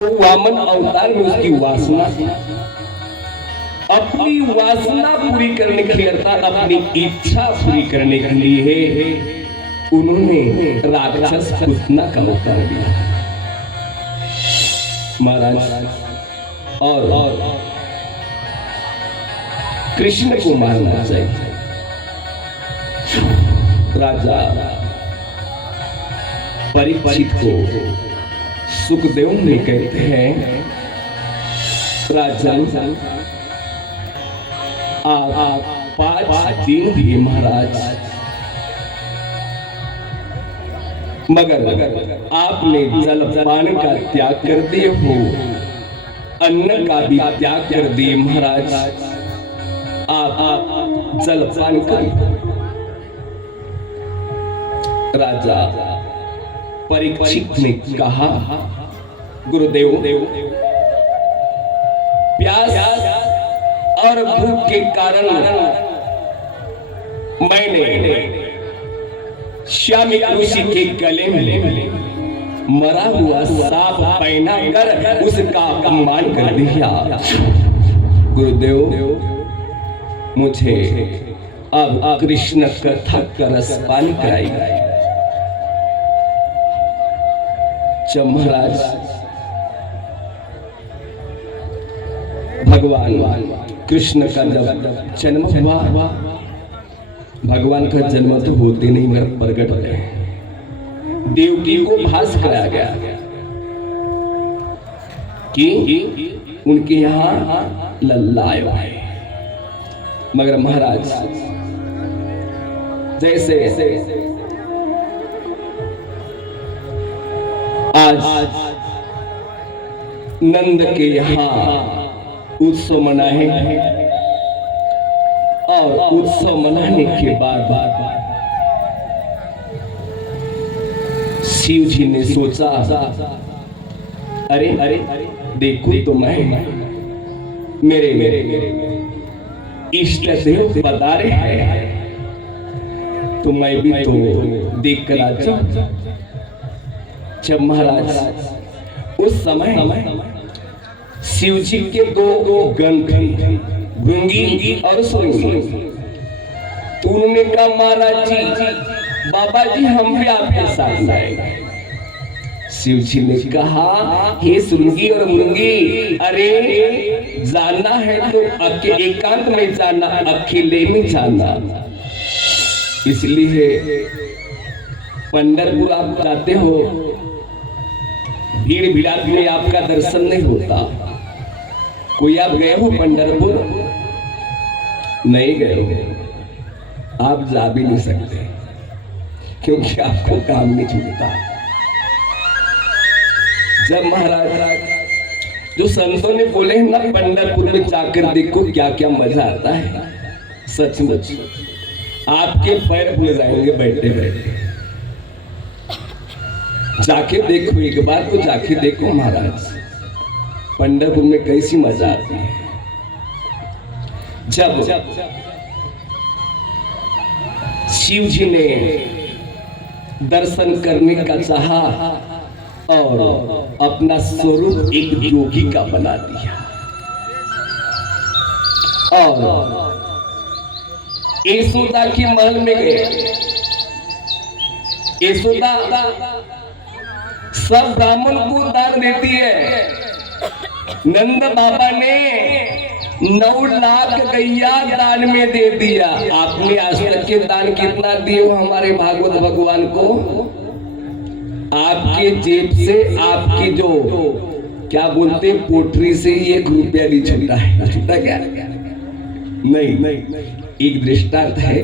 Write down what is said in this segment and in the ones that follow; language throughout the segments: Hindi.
वामन अवतार में उसकी वासना, अपनी वासना पूरी करने के लिए अर्थात अपनी इच्छा पूरी करने के लिए उन्होंने राक्षस पुतना का अवतार लिया महाराज। और कृष्ण को मारना चाहिए। राजा परीक्षित को सुखदेव ने कहते हैं, राजन आप 5 दिन दिए महाराज, मगर आपने जलपान का त्याग कर दिए हो, अन्न का भी त्याग कर दिए महाराज। आप जलपान कर। राजा परीक्षित ने कहा, गुरुदेव प्यास और भूख के कारण मैंने श्यामी ऋषि के गले में मरा हुआ सांप पहना कर उसका अपमान कर दिया। गुरुदेव मुझे अब कृष्ण कथा का रसपान कराइए। जब महाराज भगवान कृष्ण का जब जन्म हुआ, भगवान का जन्म तो होते नहीं मगर प्रकट हो गए। देवकी को भास कराया गया कि उनके यहाँ लल्ला आया है। मगर महाराज जैसे आज नंद के यहाँ उत्सव मनाए और उत्सव मनाने के बाद शिव जी ने सोचा, अरे देखो तो मैं मेरे इष्ट देव पधारे हैं, तो मैं भी तो देख कर आ जाऊं। जब महाराज उस समय शिव जी के 2 गण थे, भृंगी और सुरंगी। तो उन्होंने कहा, महाराज जी, बाबा जी हम भी आपके साथ आएंगे। शिव जी ने कहा, हे सुरंगी और भृंगी, अरे जाना है तो एकांत में जाना, अकेले में जाना। इसलिए पंढरपुर आप जाते हो, भीड़ भिड़ात में आपका दर्शन नहीं होता। कोई आप गए हो पंढरपुर? नहीं गए हो, आप जा भी नहीं सकते क्योंकि आपको काम नहीं छूटता। जब महाराज जो संतों ने बोले हैं ना, पंढरपुर में जाकर देखो क्या क्या मजा आता है, सचमुच आपके पैर फूल जाएंगे बैठे बैठे। जाके देखो, एक बार तो जाके देखो महाराज, पंढरपुर में कैसी मजा आती है। जब शिव जी ने दर्शन करने का चाहा और अपना स्वरूप एक योगी का बना दिया और यशोदा के महल में गए। यशोदा सब ब्राह्मण को दान देती है। नंद बाबा ने 9 लाख गैया दान में दे दिया। आपने आज तक के दान कितना दिए हो हमारे भागवत भगवान को? आपके जेब से, आपकी जो क्या बोलते पोटरी से 1 रुपया नहीं छूटा है। छूटा क्या? नहीं। एक दृष्टांत है,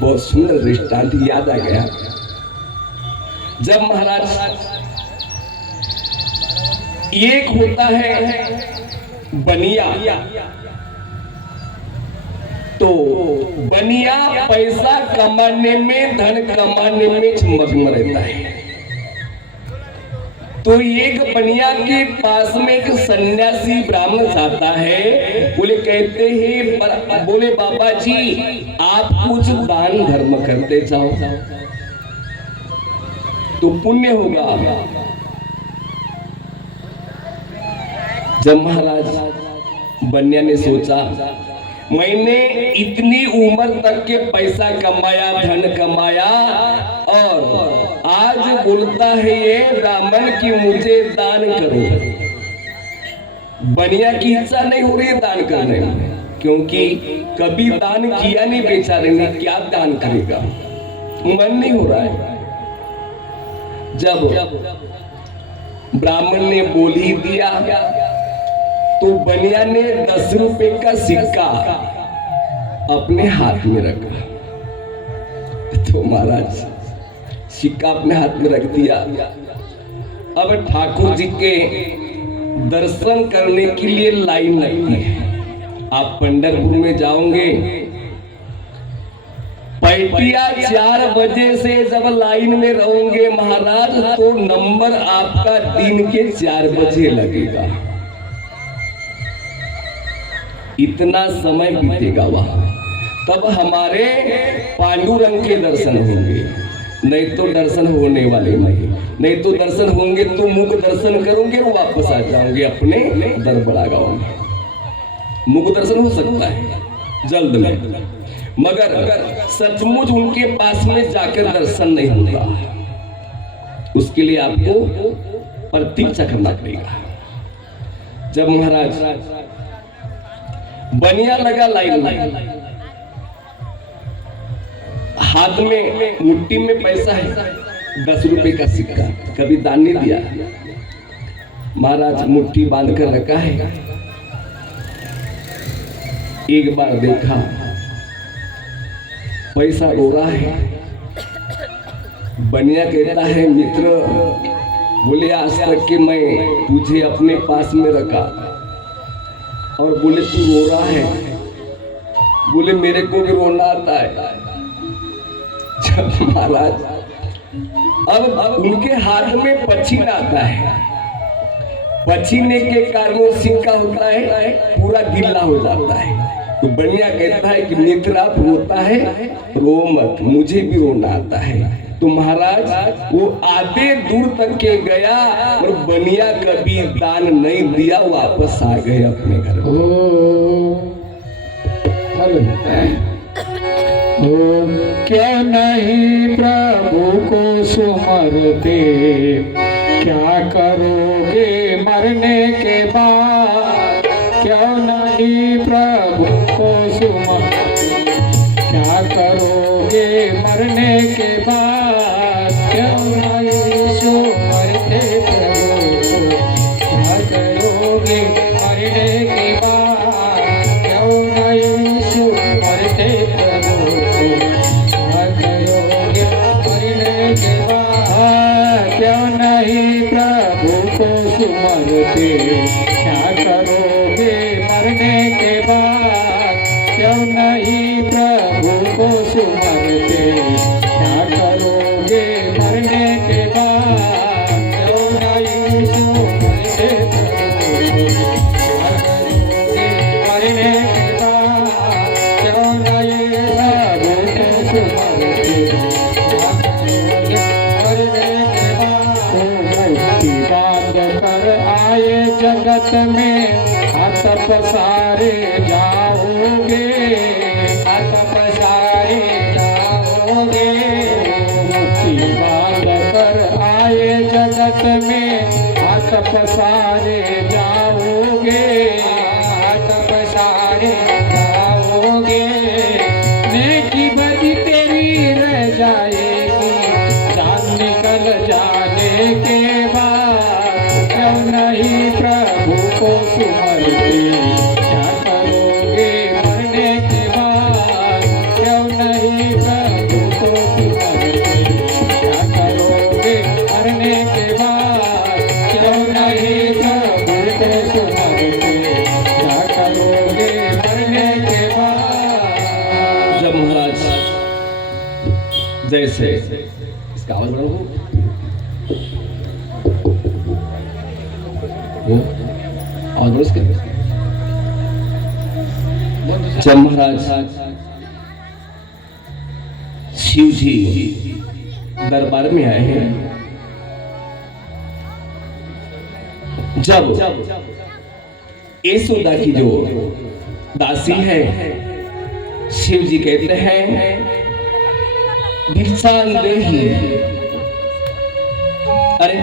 बहुत सुंदर दृष्टांत याद आ गया। जब महाराज एक होता है बनिया, तो बनिया पैसा कमाने में, धन कमाने में मग्न रहता है। तो एक बनिया के पास में एक सन्यासी ब्राह्मण जाता है। बोले कहते हैं, बोले बाबा जी आप कुछ दान धर्म करते जाओ तो पुण्य होगा। जब महाराज बनिया ने सोचा मैंने इतनी उम्र तक के पैसा कमाया, धन कमाया, और आज बोलता है ये ब्राह्मण कि मुझे दान करो। बनिया की इच्छा नहीं हो रही है दान करने में, क्योंकि कभी दान किया नहीं बेचारे ने, क्या दान करेगा, मन नहीं हो रहा है। जब ब्राह्मण ने बोल ही दिया तो बनिया ने 10 रुपए का सिक्का अपने हाथ में रखा। तो महाराज सिक्का अपने हाथ में रख दिया। अब ठाकुर जी के दर्शन करने के लिए लाइन लगती है। आप पंढरपुर में जाओगे, पैटिया 4 बजे से जब लाइन में रहोगे महाराज, तो नंबर आपका दिन के 4 बजे लगेगा। इतना समय बीतेगा वहां, तब हमारे पांडुरंग के दर्शन होंगे। नहीं तो दर्शन होने वाले नहीं तो दर्शन होंगे तो मुख दर्शन करोगे, वापस आ जाओगे अपने दरबार गांव में। मुख दर्शन हो सकता है जल्द में, मगर सचमुच उनके पास में जाकर दर्शन नहीं होगा। उसके लिए आपको प्रतीक्षा करना पड़ेगा। जब महाराज बनिया लगा लाइन, हाथ में मुट्ठी में पैसा है, 10 रुपए का सिक्का, कभी दान नहीं दिया। महाराज मुट्ठी बांध कर रखा है। एक बार देखा पैसा रो रहा है। बनिया कहता है मित्र, बोले आज तक कि मैं तुझे अपने पास में रखा और बोले तू रो रहा है। बोले मेरे को भी रोना आता है। जब महाराज अब उनके हाथ में पछीना आता है, पछीने के कारण वो सिक्का होता है पूरा गिल्ला हो जाता है। तो बनिया कहता है कि मित्र आप रोता है, रो मत, मुझे भी रोना आता है। तो महाराज वो आधे दूर तक के गया और बनिया कभी दान नहीं दिया, वापस आ गए अपने घर। क्या नहीं प्रभु को सुमरते, क्या करोगे मरने के बाद। क्यों नहीं प्रभु को सुमरते, क्या करोगे मरने के बाद। क्यों नहीं सुमरते प्रभु को, क्या करोगे मरने के बाद। क्यों नहीं सुमरते प्रभु को, क्या करोगे मरने के बाद। क्यों नहीं प्रभु को सुमरते, क्या करोगे मरने के बाद। क्यों नहीं प्रभु को सुमरते, क्या करोगे मरने के बाद। क्यों नहीं सुमरते प्रभु को, क्या करोगे मरने के बाद। क्यों नहीं प्रभु को सुमरते, क्या करोगे मरने के बाद। मुक्ति बांध कर आए जगत में, हाथ पसारे जाओगे, हाथ पसारे जाओगे। मुक्ति बांध कर आए जगत में, हाथ पसारे जाओगे, हाथ पसारे जाओगे। नेकी बदी तेरी रह जाएगी, जान निकल जाने के बाद। क्यों नहीं प्रभु को सुमरते, क्या करोगे मरने के बाद। क्यों नहीं प्रभु को सुमरते, क्या करोगे मरने के बाद। क्यों नहीं प्रभु को सुमरते, क्या करोगे मरने के बाद। जब महाराज जैसे इसका आवाज बढ़ाओ, और उसके जब महाराज शिव जी दरबार में आए हैं, जब यशोदा की जो दासी है, शिव जी कहते हैं भिक्षान देहि। अरे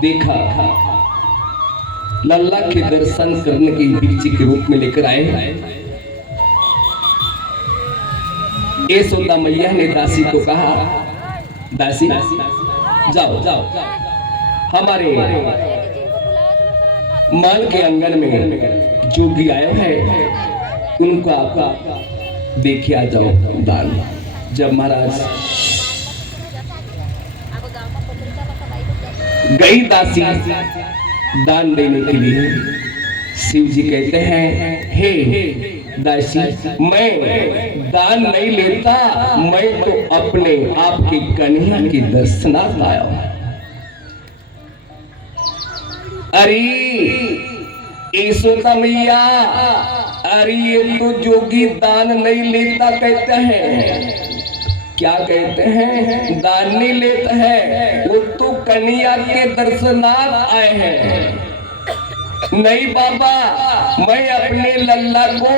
देखा लल्ला के दर्शन करने की भिक्षी के रूप में लेकर आए। यशोदा मैया ने दासी को कहा, दासी जाओ जाओ हमारे माल के आंगन में जोगी आया है, उनको आप देखे आ जाओ दान। जब महाराज गई दासी दान देने के लिए, शिव जी कहते हैं हे दासी, मैं दान नहीं लेता, मैं तो अपने आपके कन्हैया के दर्शनार्थ आया हूं। अरे यशोदा मैया, अरे ये तो जोगी दान नहीं लेता कहते हैं। क्या कहते हैं? दान नहीं लेता है, वो तो कन्हैया के दर्शनार्थ आए हैं। नहीं बाबा, मैं अपने लल्ला को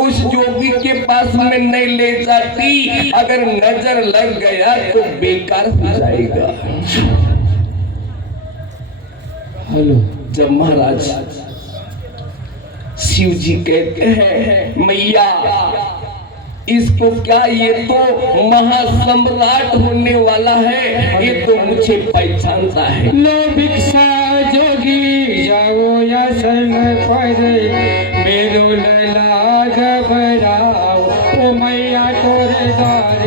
उस जोगी के पास में नहीं ले जाती, अगर नजर लग गया तो बेकार हो जाएगा। हेलो। जब महाराज शिव जी कहते हैं मैया इसको क्या, ये तो महासम्राट होने वाला है, ये तो मुझे पहचानता है। लो भिक्षा जोगी जाओ या संग पर, मेरो लला घबराओ, ओ मैया तोरे द्वार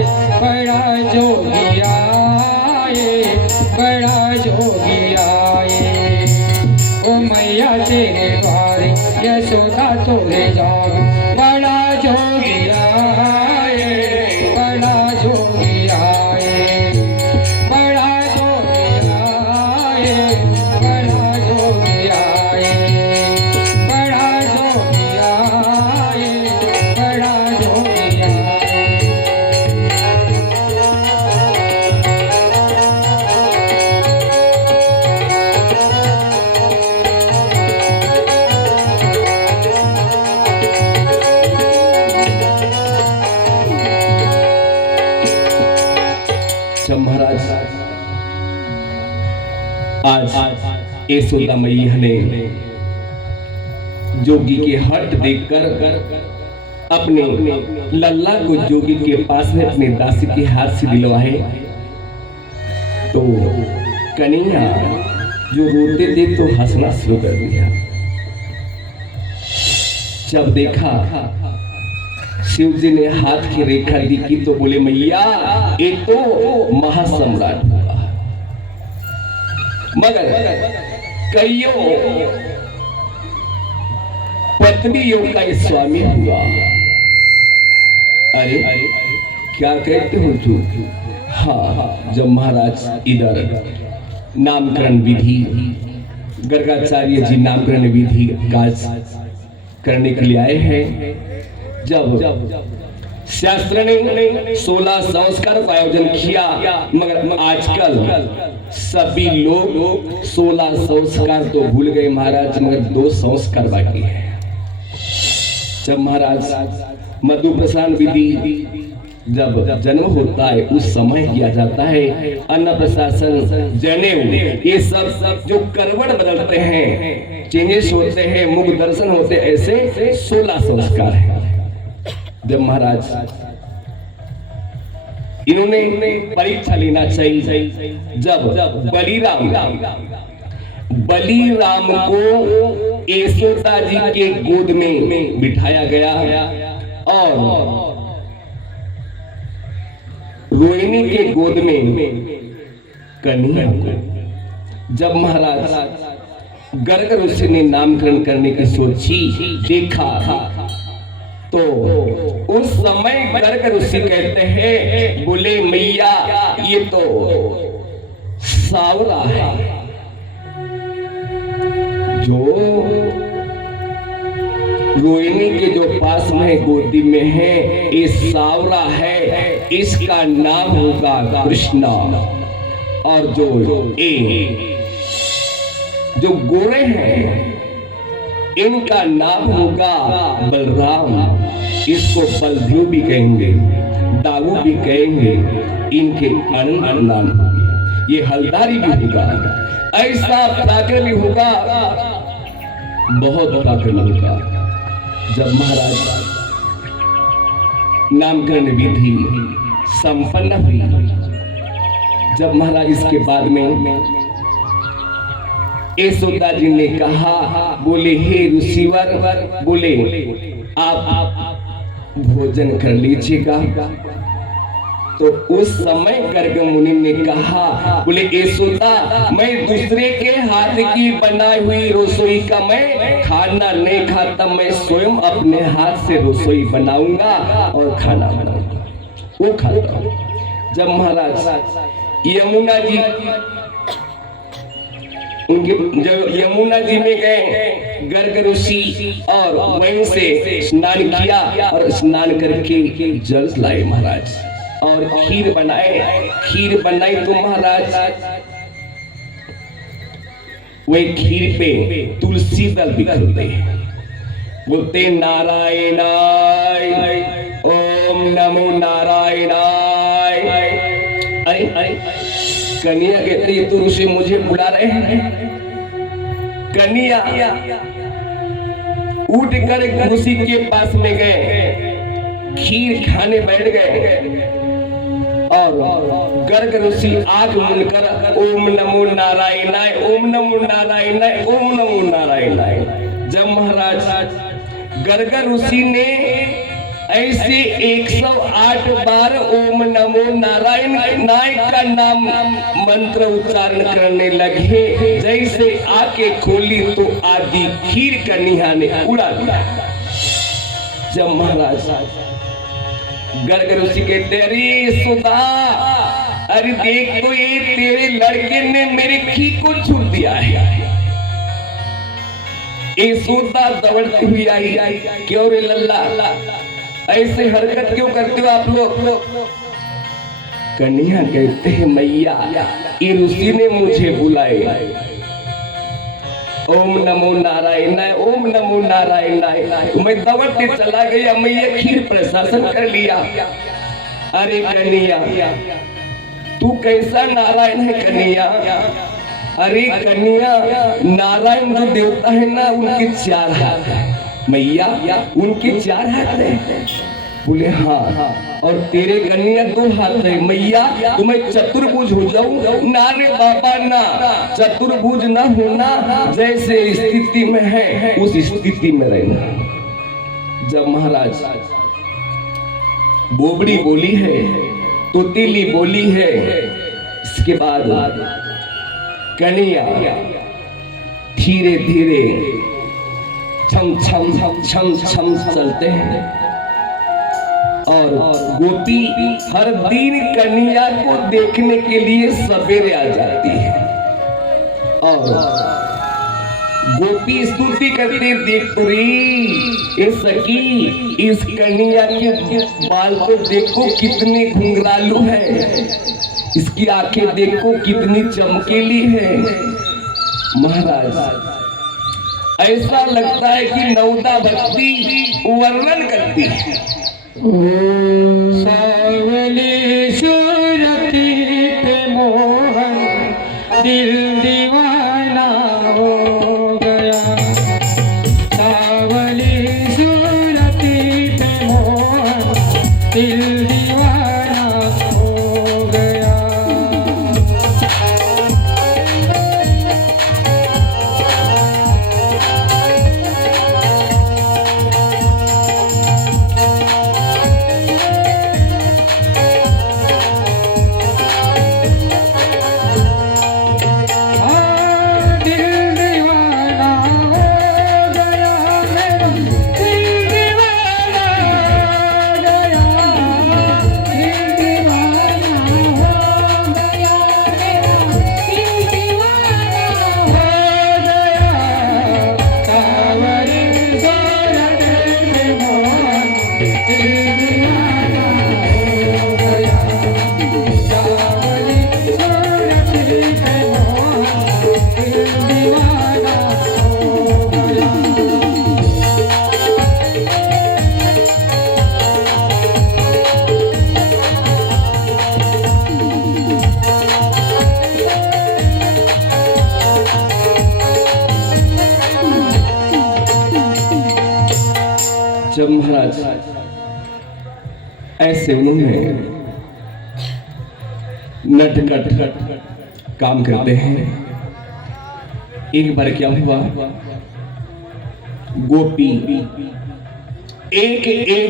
बड़ा जोगी आए, बड़ा जोगी आए, ओ मैया तेरे द्वार यशोदा तोरे जाओ, बड़ा जोगी आए, बड़ा जोगी आए, बड़ा जोगी आए, बड़ा जोगी आए, बड़ा जोगी आए, बड़ा जोगी आए। महाराज आज यशोदा मैया ने जोगी के हट देखकर अपने लल्ला को जोगी के पास में अपने दासी के हाथ से दिलवाए, तो कन्हैया जो रोते थे तो हंसना शुरू कर दिया। जब देखा शिव जी ने हाथ की रेखा दिखी तो बोले मैया ये तो महासम्राट हुआ, मगर कईयों पत्नियों का स्वामी हुआ। अरे क्या कहते हो तू? हाँ, जब महाराज इधर नामकरण विधि, गर्गाचार्य जी नामकरण विधि काज करने के लिए आए हैं, जब शास्त्र ने 16 संस्कार का आयोजन किया, मगर आजकल सभी लोग 16 संस्कार तो भूल गए महाराज, मगर 2 संस्कार बाकी है। जब महाराज मधु प्रसाद विधि जब जन्म होता है उस समय किया जाता है, अन्न प्रशासन, जनेऊ, ये सब जो करवट बदलते हैं, चेंजेस होते हैं, मुख दर्शन होते, ऐसे 16 संस्कार है। जब महाराज इन्होंने परीक्षा लेना चाहिए, जब बलिराम को यशोदा जी के गोद में बिठाया गया और रोहिणी के गोद में कन्हैया को, जब महाराज गर्ग ऋषि ने नामकरण करने की सोची, देखा तो उस समय गर्ग ऋषि कहते हैं, बोले मैया ये तो सावरा है, जो रोहिणी के जो पास में गोदी में है, ये सावरा है, इसका नाम होगा कृष्णा, और जो गोरे हैं इनका नाम होगा बलराम। इसको बलदेव भी कहेंगे, दाऊ भी कहेंगे, इनके अनंत नाम होंगे। ये हलदारी भी होगा, ऐसा पराक्रमी होगा, बहुत पराक्रमी होगा। जब महाराज नामकरण विधि संपन्न हुई, जब महाराज इसके बाद में यशोदा जी ने कहा, बोले हे ऋषिवर, बोले आप भोजन कर लीजिएगा। तो उस समय गर्ग मुनि ने कहा, बोले यशोदा, मैं दूसरे के हाथ की बनाई हुई रसोई का मैं खाना नहीं खाता, मैं स्वयं अपने हाथ से रसोई बनाऊंगा और खाना बनाऊंगा, वो खाता हूं। जब महाराज यमुना जी उनके जब यमुना जी में गए गर्ग ऋषि, और वहीं से स्नान किया और स्नान करके जल लाए महाराज, और खीर बनाए। खीर बनाई तो महाराज वही खीर पे तुलसी दल बिखरते, बोलते नारायणाय, ओम नमो नारायणाय। कन्या कहते ये तो ऋषि मुझे बुला रहे हैं। कन्या उठ कर ऋषि के पास में गए, खीर खाने बैठ गए, और गर्ग ऋषि आंख मूंदकर ओम नमो नारायणाय, ओम नमो नारायणाय, ओम नमो नारायणाय। जब महाराज गर्ग ऋषि ने ऐसे 108 बार ओम नमो नारायण नाय का नाम मंत्र उच्चारण करने लगे, जैसे आंखें खोली तो आदि खीर कन्या ने उड़ा दिया। जब महाराज गर्ग ऋषि कहते, अरे सुधा, अरे देख तो ये तेरे लड़के ने मेरे खीर को छू दिया है। यशोदा दौड़ती हुई आई, क्यों रे लल्ला, ऐसे हरकत क्यों करते हो आप लोग? कन्या कहते हैं, मैया ये ऋषि ने मुझे बुलाए, ओम नमो नारायणाय, ओम नमो नारायणाय, तो मैं दौड़ते चला गया, मैया खीर प्रशासन कर लिया। अरे कन्या, तू कैसा नारायण है कन्या? अरे कन्या, नारायण जो देवता है ना, उनके 4 हाथ है मैया, उनके 4 हाथ है। बोले हाँ, और तेरे कन्या 2 हाथ है मैया, तो मैं चतुर्भुज हो जाऊं? ना रे बाबा ना, चतुर्भुज ना होना, जैसे स्थिति में है उस स्थिति में रहना। जब महाराज बोबड़ी बोली है, तोतीली बोली है, इसके बाद कन्या धीरे धीरे छम छम छम छम छम चलते हैं, और गोपी हर दिन कन्या को देखने के लिए सवेरे आ जाती है, और गोपी स्तुति करते, देख तो रे सखी, इस कन्या के बाल को देखो कितने घुंघरालू है, इसकी आंखें देखो कितनी चमकीली है। महाराज ऐसा लगता है कि नवदा भक्ति वर्णन करती है। सावली सूरती पे मोहन दिल दीवाना हो गया, सावली सूरती पे मोहन दिल दीवाना हो गया। जब महाराज ऐसे उन्होंने नटखट काम करते हैं, एक बार क्या हुआ, गोपी एक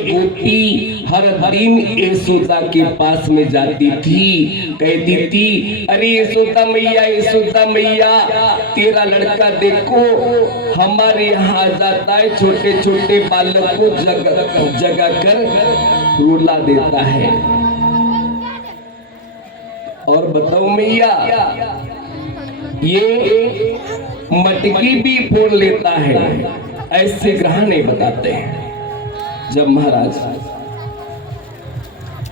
गोपी हर दिन यशोदा के पास में जाती थी, कहती थी, अरे यशोदा मैया तेरा लड़का देखो हमारे यहाँ जाता है, छोटे छोटे बालक को जगा कर रुला देता है। और बताओ मैया ये मटकी भी फोड़ लेता है, ऐसे ग्रहण बताते हैं। जब महाराज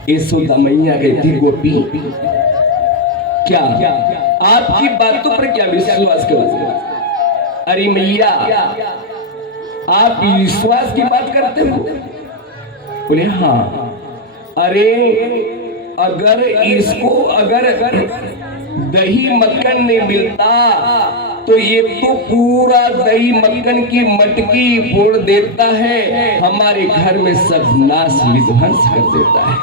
यशोदा मैया गई थी, गोपी क्या आपकी बातों पर क्या विश्वास करो? अरे मैया आप विश्वास की बात करते हो? बोले हाँ। अरे अगर इसको अगर दही मक्खन नहीं मिलता तो ये तो पूरा दही मक्खन की मटकी फोड़ देता है, हमारे घर में सब नाश विध्वंस कर देता है।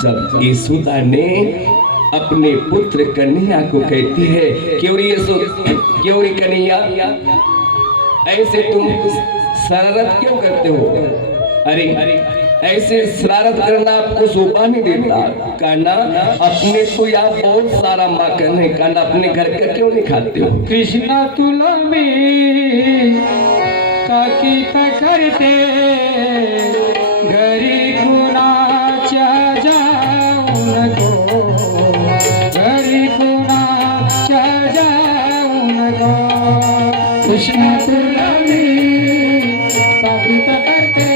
जब यशोदा ने अपने पुत्र कन्हैया को कहती है, क्यों रे कन्हैया ऐसे तुम शरारत क्यों करते हो? अरे ऐसे शरारत करना आपको शोभा नहीं देता। कहना अपने को यहाँ बहुत सारा माखन है, कहना अपने घर का क्यों नहीं खाते हो? कृष्णा तुला में काकी करते घरी कुणाच्या जाऊन गो, घरी कुणाच्या जाऊन गो, कृष्णा तुला में काकी करते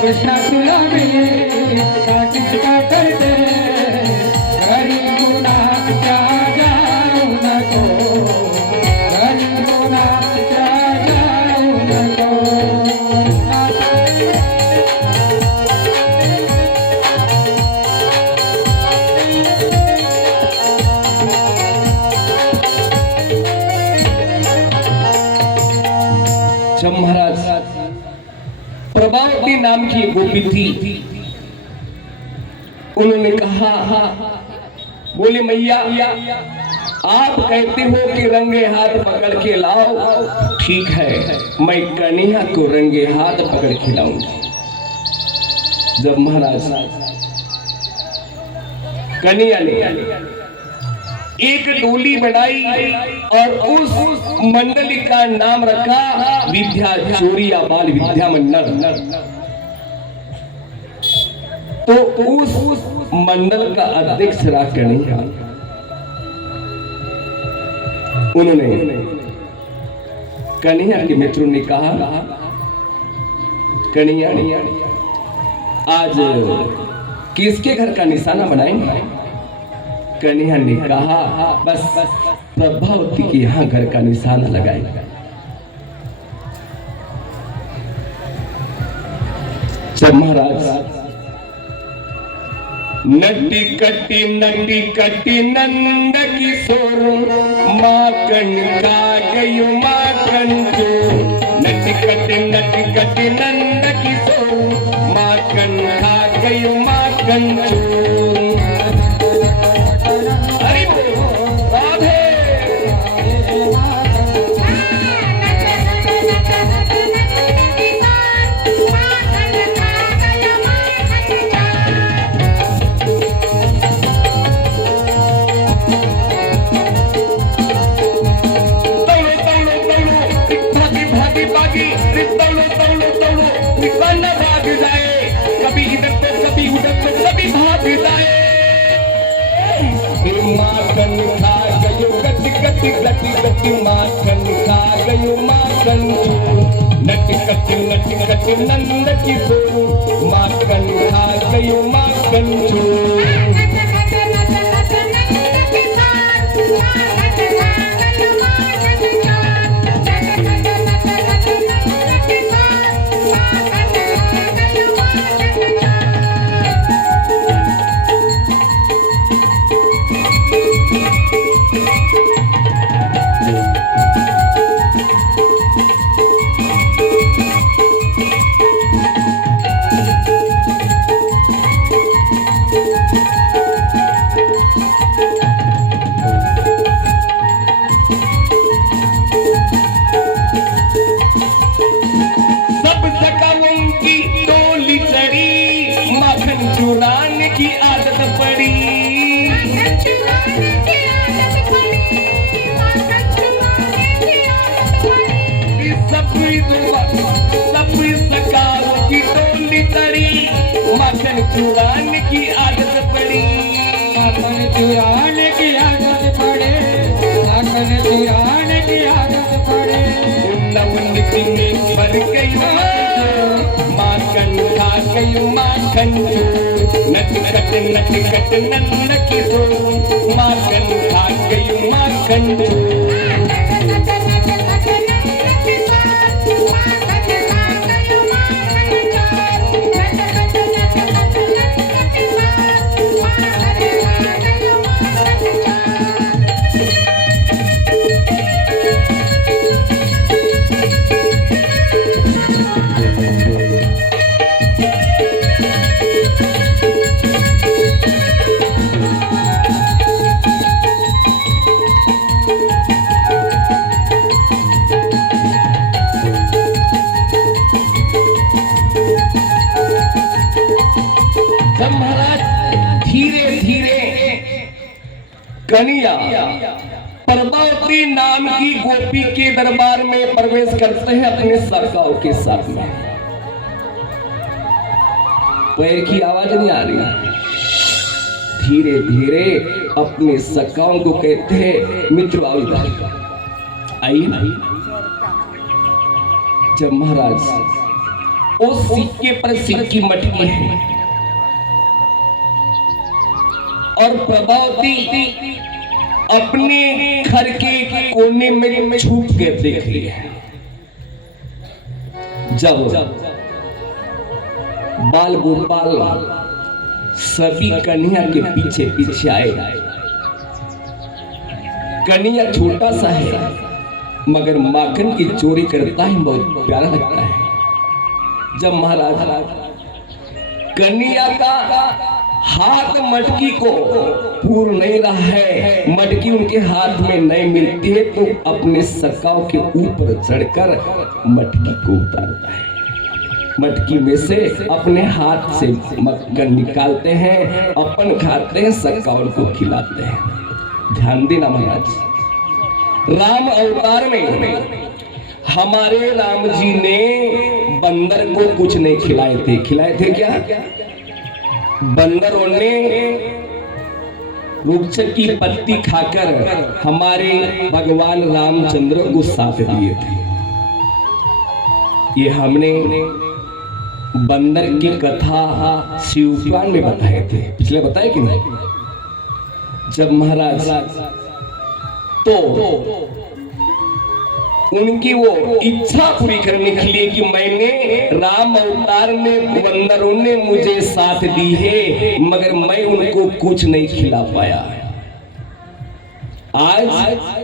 कृष्णा तुला में काकी करते घरी कुणाच्या जाऊन गो, घरी कुणाच्या जाऊन गो। जब महाराज प्रभावती नाम की गोपी थी, उन्होंने कहा, बोले मैया आप कहते हो कि रंगे हाथ पकड़ के लाओ, ठीक है मैं कन्हैया को रंगे हाथ पकड़ के लाऊंगी। जब महाराज कन्हैया ने एक डोली बनाई और उस मंडली का नाम रखा विद्या चोरिया बाल विद्या मंडल। तो उस मंडल का अध्यक्ष रहा कन्हैया। उन्होंने कन्हैया के मित्रों ने कहा, कन्हैया आज किसके घर का निशाना बनाएंगे? कन्हैया ने कहा, बस प्रभावती के यहाँ घर का निशाना लगाएगा। जब महाराज नटी कटी नंद किशोर माखन खा गयो माखन चोर। नटी कटी नंद किशोर माखन खा गयो माखन चोर। कभी इधर तो कभी उधर तो कभी भाग जाए। माखन खा गयो गति माखन खा गयो माखन चोर। नट कट नट कट नंद किशोर माखन खा गयो माखन चोर। चुराने की आदत पड़ी, सब सकारों की टोली तरी माखन चुराने की आदत पड़ी, माखन चुराने की आदत पड़े, माखन चुराने की आदत पड़े। उन्नति में पड़ गई माखन खा गई माखन चोर। नट कट नंद किशोर माखन खा गई माखन चोर। जब महाराज धीरे धीरे कन्या प्रभावती नाम की गोपी के दरबार में प्रवेश करते हैं अपने सखाओं के साथ में, पैर की आवाज नहीं आ रही, धीरे धीरे अपने सखाओं को कहते हैं मित्र आओ इधर आइए। जब महाराज उस सिक्के पर सिक्की मटकी है और प्रभावती अपने घर के कोने में छुप के देख लिया। जब बाल गोपाल सभी कन्या के पीछे पीछे आए, कन्या छोटा सा है मगर माखन की चोरी करता है, बहुत प्यारा लगता है। जब महाराज कन्या का हाथ मटकी को पूर नहीं रहा है, मटकी उनके हाथ में नहीं मिलती है, तो अपने सखाओं के ऊपर चढ़कर मटकी को उतारता है। मटकी में से अपने हाथ से मक्खन निकालते हैं, अपन खाते हैं, सखाओं को खिलाते हैं। ध्यान देना महाराज, राम अवतार में हमारे राम जी ने बंदर को कुछ नहीं खिलाए थे। खिलाए थे क्या? बंदरों ने वृक्ष की पत्ती खाकर हमारे भगवान रामचंद्र को साथ दिए थे। ये हमने बंदर की कथा शिव पुराण में बताए थे, पिछले बताए कि नहीं? जब महाराज तो उनकी वो इच्छा पूरी करने के लिए कि मैंने राम अवतार में बंदरों ने मुझे साथ दी है मगर मैं उनको कुछ नहीं खिला पाया। आज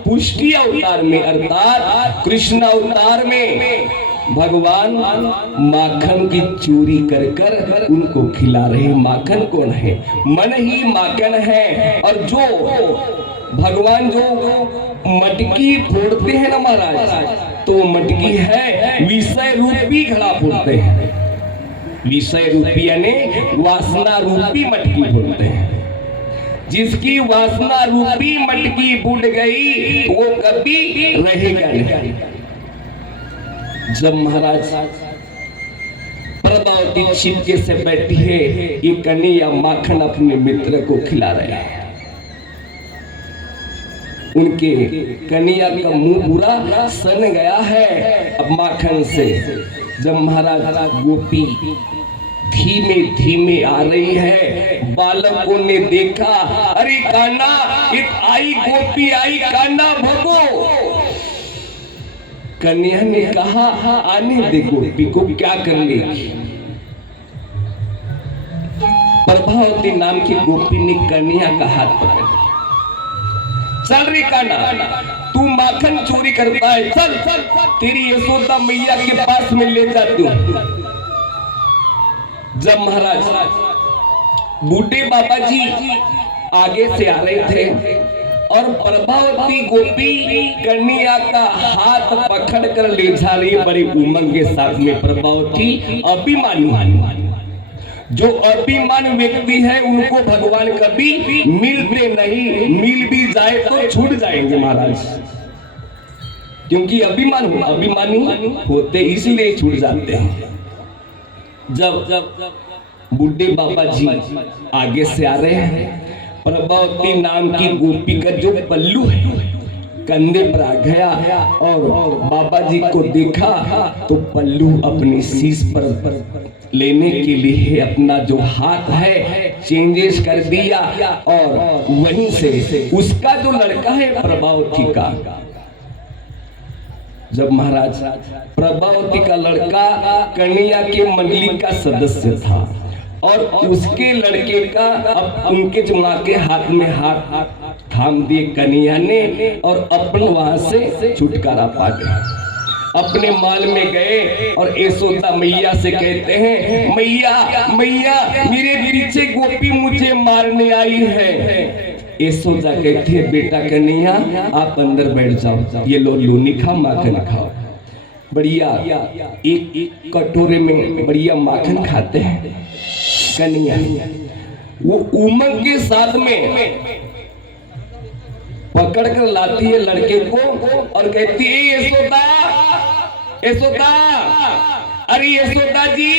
पुष्टि अवतार में अर्थात कृष्ण अवतार में भगवान माखन की चोरी कर कर उनको खिला रहे। माखन कौन है? मन ही माखन है। और जो भगवान जो मटकी फोड़ते हैं ना महाराज, तो मटकी है विषय रूपी घड़ा फोड़ते हैं। विषय रूपी यानी वासना रूपी मटकी फोड़ते हैं। जिसकी वासना रूपी मटकी फूट गई वो कभी रहेगा नहीं। जब महाराज प्रभावती छिपके से बैठी है, ये कन्या माखन अपने मित्र को खिला रहे हैं। उनके कन्या का मुंह पूरा सन गया है अब माखन से। जब महाराज गोपी धीमे धीमे आ रही है, बालकों ने देखा, अरे कान्हा, एक आई गोपी आई, कान्हा भगो। कन्या ने कहा, आने दे गोपी को, क्या कर लेगी। प्रभावती नाम की गोपी ने कन्या का हाथ पकड़ लिया। चल रे कान्हा, तू माखन चोरी करता है, चल चल तेरी यशोदा मैया के पास में ले जाती हूं। जब महाराज बूढ़े बाबा जी आगे से आ रहे थे और प्रभावती गोपी कन्या का हाथ पकड़ कर ले जा रही है बड़े उमंग के साथ में। प्रभावती अभिमानी, जो अभिमान व्यक्ति है उनको भगवान कभी मिलते नहीं, मिल भी जाए तो छूट जाएंगे महाराज, क्योंकि अभिमानी होते इसलिए छूट जाते हैं। जब बूढ़े बाबा जी आगे से आ रहे हैं, प्रभावती नाम की गोपी का जो पल्लू है कंधे पर आ गया और बाबा जी को देखा तो पल्लू अपनी शीश पर लेने के लिए अपना जो हाथ है चेंजेस कर दिया और वहीं से उसका जो लड़का है प्रभावती का, जब महाराज प्रभावती का लड़का कन्या के मंडली का सदस्य था और उसके लड़के का अब उनके जो माँ के हाथ में हाथ थाम दिए कन्या ने और अपन वहां से छुटकारा पा गया। अपने माल में गए और यशोदा मैया से कहते हैं, मैया मैया मेरे पीछे गोपी मुझे मारने आई है। यशोदा कहती है, बेटा कन्हैया आप अंदर बैठ जाओ, ये लो लोनी खाओ, माखन खाओ। बढ़िया एक कटोरे में बढ़िया माखन खाते हैं। कन्हैया वो उमंग के साथ में पकड़ कर लाती है लड़के को और कहती है, यशोदा यशोदा, अरे यशोदा जी।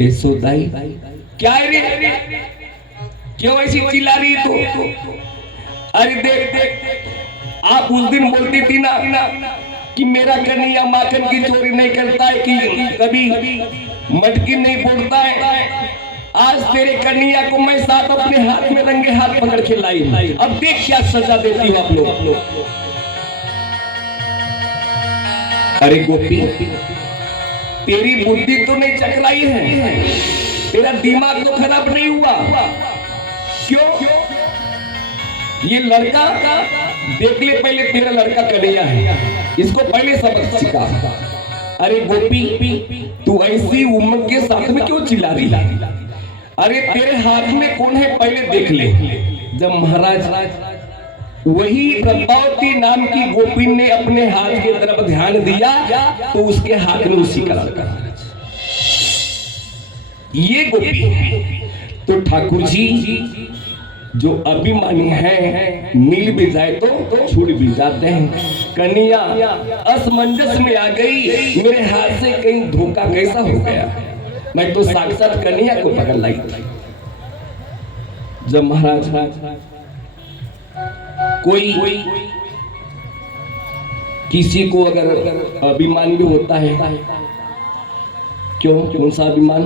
यशोदा क्या है रे, क्यों ऐसी चिल्ला रही तू? अरे देख देख, आप उस दिन बोलती थी ना कि मेरा कन्हैया माखन की चोरी नहीं करता है, कि कभी मटकी नहीं फोड़ता है। आज तेरे कन्हैया को मैं साथ अपने हाथ में रंगे हाथ पकड़ के लाई, अब देख क्या सजा देती हूँ आप लोग। अरे गोपी, तेरी बुद्धि तो नहीं चकराई है, तेरा दिमाग तो खराब नहीं हुआ? क्यों? ये लड़का देख ले, पहले तेरा लड़का कन्हैया है, इसको पहले सबक सिखा। अरे गोपी, तू ऐसी उम्र के साथ में क्यों चिल्ला रही? अरे तेरे हाथ में कौन है पहले देख ले। जब महाराज वही प्रभावती नाम की गोपी ने अपने हाथ की तरफ ध्यान दिया तो उसके हाथ में उसी का लड़का। ये गोपी तो ठाकुर जी जो अभिमानी है, मिल भी जाए तो छूट भी जाते हैं। कन्या असमंजस में आ गई, मेरे हाथ से कहीं धोखा कैसा हो गया, मैं तो साक्षात कन्या को पकड़ लाई थी। जब महाराज कोई किसी को अगर अभिमान भी होता है, क्यों, कौन सा अभिमान?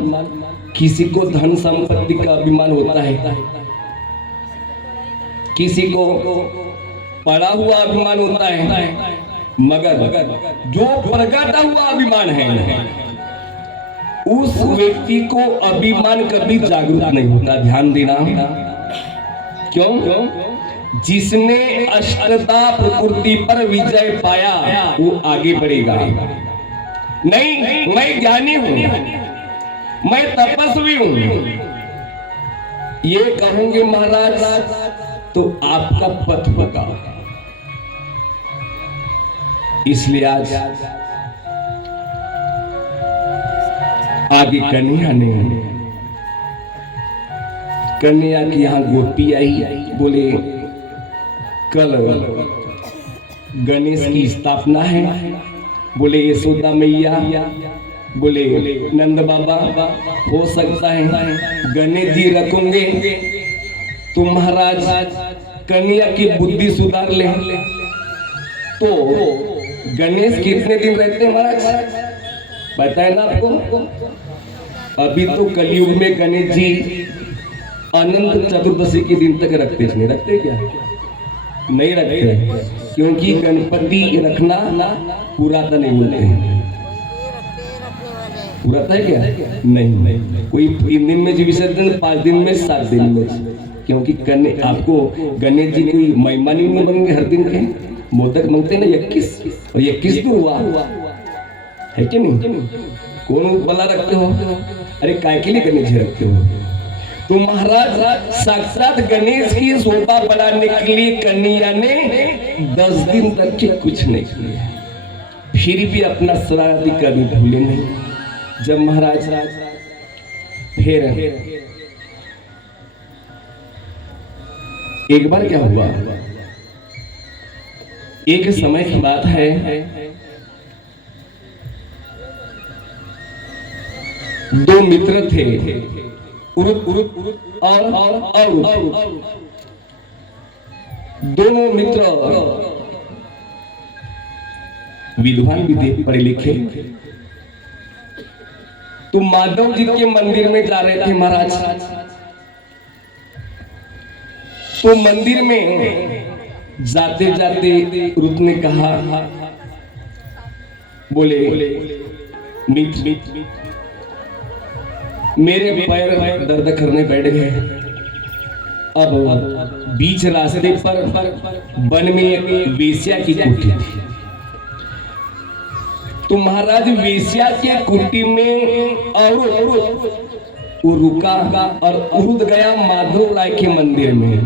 किसी को धन संपत्ति का अभिमान होता है, किसी को पड़ा हुआ अभिमान होता है, मगर जो प्रगटा हुआ अभिमान है उस व्यक्ति को अभिमान कभी जागरूक नहीं होता। ध्यान देना। क्यों? जिसने अष्टदा प्रकृति पर विजय पाया वो आगे बढ़ेगा। नहीं, मैं ज्ञानी हूं, मैं तपस्वी हूं, ये कहोगे महाराज तो आपका पथ होगा। इसलिए आज आगे कन्या की यहाँ गोपी आई, बोले कल गणेश की स्थापना है, बोले यशोदा मैया, बोले नंद बाबा, हो सकता है गणेश जी रखोगे तो महाराज कन्या की बुद्धि सुधार ले। तो गणेश कितने दिन रहते हैं महाराज? पता है ना आपको? अभी तो कलयुग में गणेश जी अनंत चतुर्दशी के दिन तक रखते, नहीं रखते क्या? नहीं रखते, क्योंकि गणपति रखना पुराता नहीं बोलते हैं। पुराता है क्या? नहीं। कोई 3 दिन में विसर्जन, 5 दिन में, 7 दिन में, क्योंकि आपको गणेश जी कोई मेहमान नहीं बनेंगे हर दिन के। मोदक मांगते ना 21, और 21 तो हुआ है कि नहीं? कौन बला रखते हो? अरे काय के लिए गणेश जी रखते हो? तो महाराज साक्षात गणेश की शोभा बढ़ाने के लिए कन्हैया ने 10 दिन तक के कुछ नहीं किया, फिर भी अपना शरारती कभी भूले नहीं। जब महाराज फिर एक बार क्या हुआ, एक समय की बात है, दो मित्र थे, उरुत और दोनों मित्र विद्वान भी थे, पढ़े लिखे। तो माधव जी के मंदिर में जा रहे थे महाराज। तो मंदिर में जाते जाते रुत ने कहा, बोले मित्र मेरे पैर दर्द करने बैठ गए। अब बीच रास्ते पर वन में एक वेश्या की कुटी थी। तो महाराज वेश्या के कुटी में और वो रुका और उड़ गया माधव राय के मंदिर में।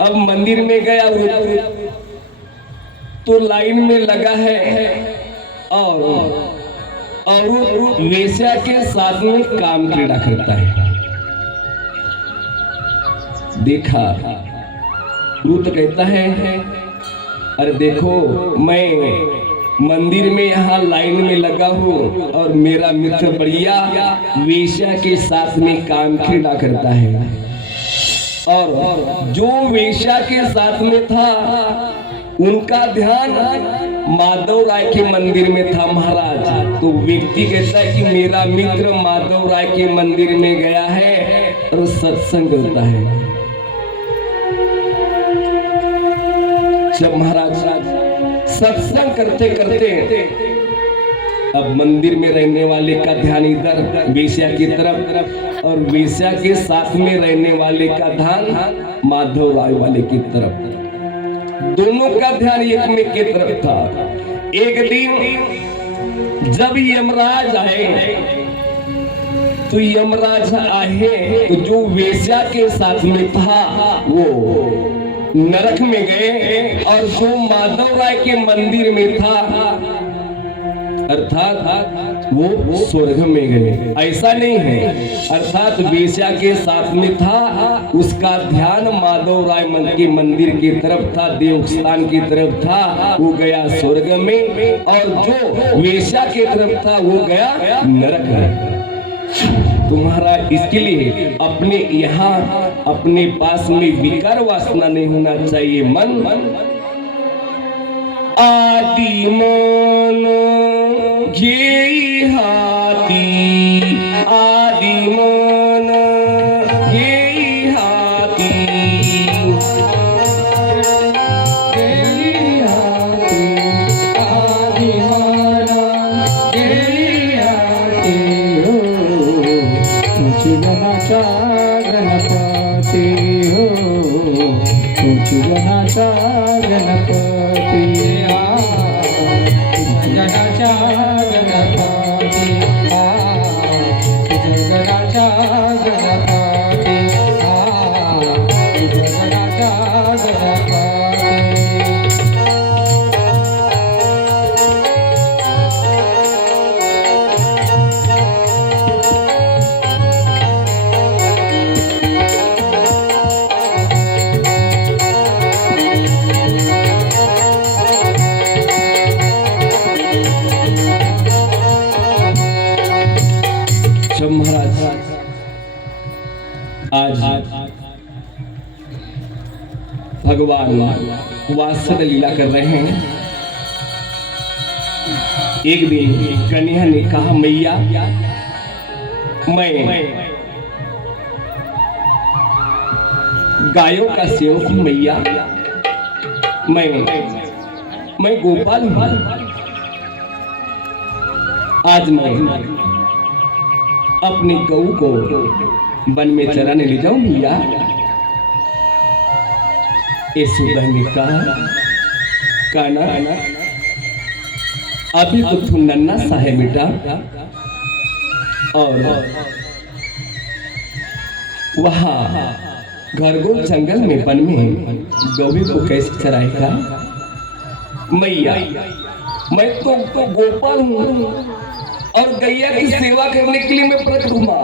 अब मंदिर में गया तो लाइन में लगा है और वेश्या के साथ में काम क्रीड़ा करता है। देखा, रुत कहता है, अरे देखो मैं मंदिर में यहाँ लाइन में लगा हूँ और मेरा मित्र बढ़िया वेश्या के साथ में काम क्रीड़ा करता है। और जो वेश्या के साथ में था उनका ध्यान माधव राय के मंदिर में था महाराज। तो व्यक्ति कहता है कि मेरा मित्र माधव राय के मंदिर में गया है और सत्संग करता है। जब महाराज सत्संग करते करते अब मंदिर में रहने वाले का ध्यान इधर वेश्या की तरफ और वेश्या के साथ में रहने वाले का ध्यान माधव राय वाले की तरफ, दोनों का ध्यान एक में की तरफ था। एक दिन जब यमराज आए तो यमराज आए तो जो वेश्या के साथ में था वो नरक में गए और जो माधव राय के मंदिर में था अर्थात वो स्वर्ग में गए। ऐसा नहीं है, अर्थात वेश्या के साथ में था, उसका ध्यान माधव राय के मंदिर की तरफ था, देवस्थान की तरफ था, वो गया स्वर्ग में, और जो वेश्या की तरफ था वो गया नरक में। तुम्हारा इसके लिए अपने यहाँ अपने पास में विकार वासना नहीं होना चाहिए। मन आदि मन ये हाथी, आदि मन ये हाथी, आदि मन ये हाथी हो, तुझ गणाचा गणपती हो, तुझ गणाचा गणपती, गणाचा गणपती, गणाचा गणपती, गणाचा गणपती। महाराज आज भगवान वात्सल्य लीला कर रहे हैं। एक दिन कन्या ने कहा, मैया मैं गायों का सेवक हूं मैया, मैं गोपाल हूं। आज मैं अपनी गऊ को वन में चराने ले जाऊं मैया। यशोदा ने कहा ना, अभी तो तू नन्हा सा है बेटा, और वहां घरगोल जंगल में वन में गौवी को कैसे चराएगा मैया। मैं तो गोपाल हूँ और गैया की सेवा करने के लिए मैं प्रकट हुआ।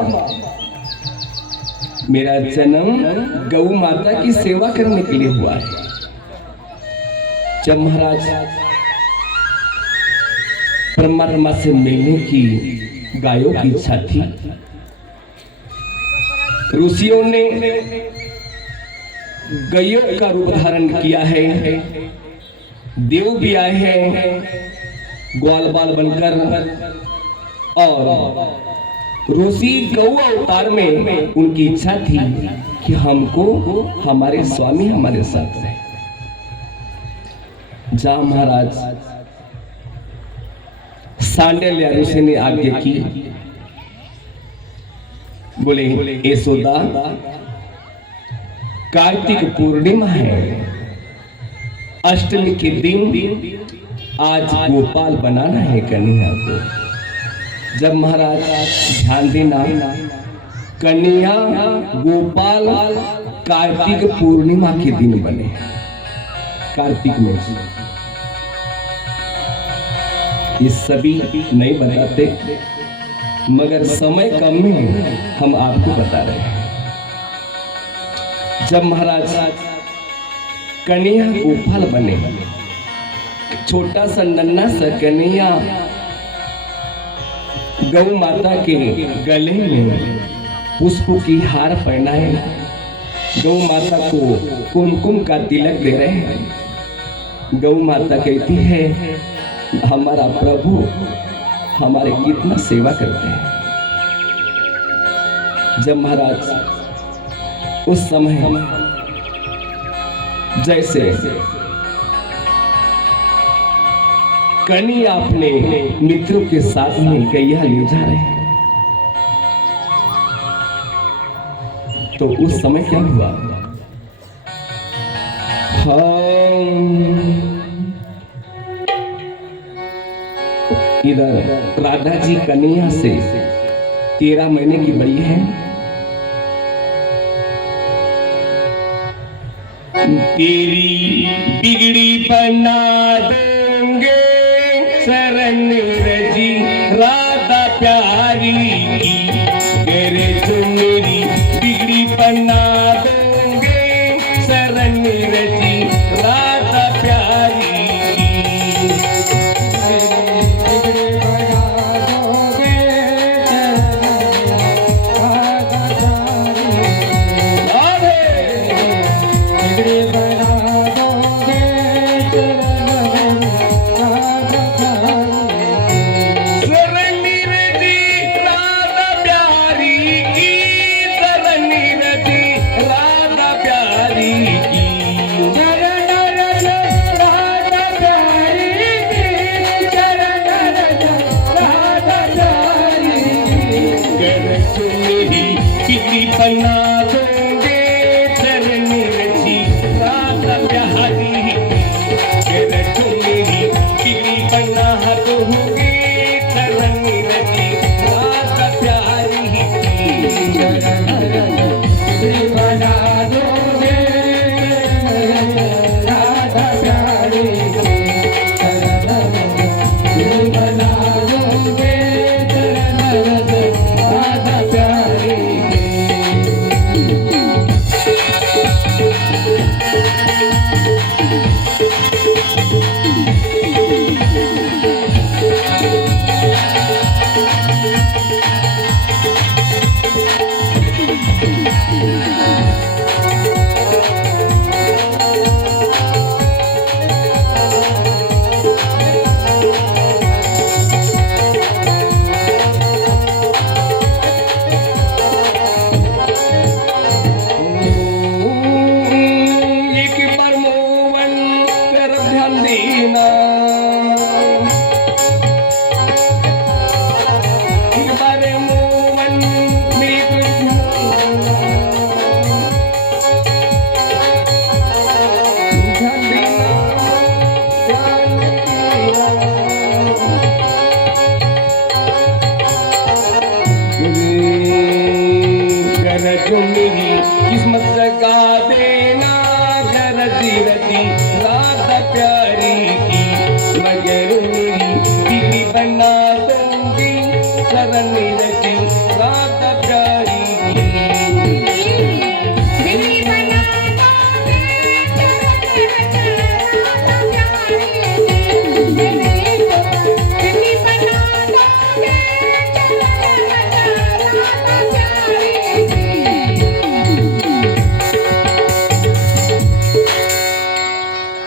मेरा जन्म गौ माता की सेवा करने के लिए हुआ है। जब महाराज परमात्मा से मिलने की गायों की इच्छा थी, ऋषियों ने गैयों का रूप धारण किया है। देव भी आए हैं ग्वाल बाल बनकर, और ऋषि गौ अवतार में उनकी इच्छा थी कि हमको हमारे स्वामी हमारे साथ रहे। जहां महाराज सांडल्य ऋषि ने आज्ञा की, बोले यशोदा कार्तिक पूर्णिमा है, अष्टमी के दिन आज गोपाल बनाना है कन्या को। जब महाराज ध्यान देना, कन्या गोपाल कार्तिक पूर्णिमा के दिन बने, कार्तिक में। ये सभी नहीं बताते, मगर समय कम में हम आपको बता रहे हैं। जब महाराज कन्या गोपाल बने, छोटा सा नन्हा सा कन्या गौ माता के गले में पुष्प की हार पहनाए, गौ माता को कुमकुम का तिलक दे रहे हैं। गौ माता कहती है, हमारा प्रभु हमारे कितना सेवा करते हैं। जब महाराज उस समय जैसे कन्या अपने मित्रों के साथ में गैया ले जा रहे हैं, तो उस समय क्या हुआ, इधर राधा जी कन्या से 13 महीने की बड़ी है। तेरी बिगड़ी बना देंगे शरण रजी राधा प्यारी की, तेरे जो मेरी बिगड़ी बना देंगे शरण रजी राधा प्यारी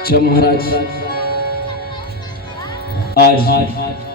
जब महाराज आज